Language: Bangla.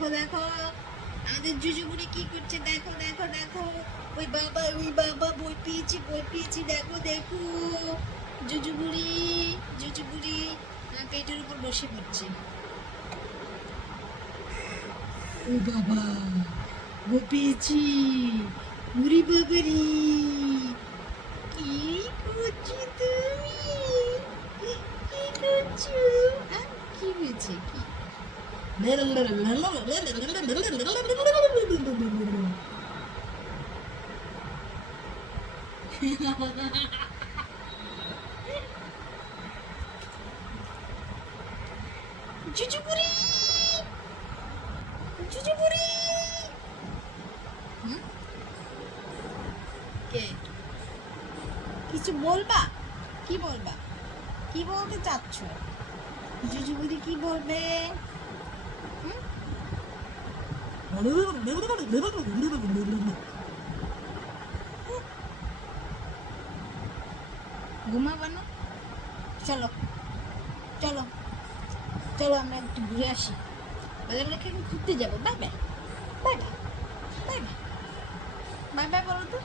দেখো দেখো। আমাদের জুজুবুড়ি কি করছে? দেখো দেখো দেখো। ওই বাবা ওই বাবা, বই পেয়েছি বই পেয়েছি। দেখো দেখো। জুজুবুড়ি আমার পেটের উপর বসে পড়ছে। ও বাবা, বই পেয়েছি। উরি বাবারি কি করছ তুমি? কি করছ? কি হয়েছে? কি? হুম? কে কিছু বলবা? কি বলবা? কি বলতে চাচ্ছ? জুজুবুড়ি কি বলবে? ঘুমাবানো চলো চলো চলো, আমরা একটু ঘুরে আসি। বাজার রেখে ঘুরতে যাব। Bye bye bye bye bye. Bye bye বলো তো।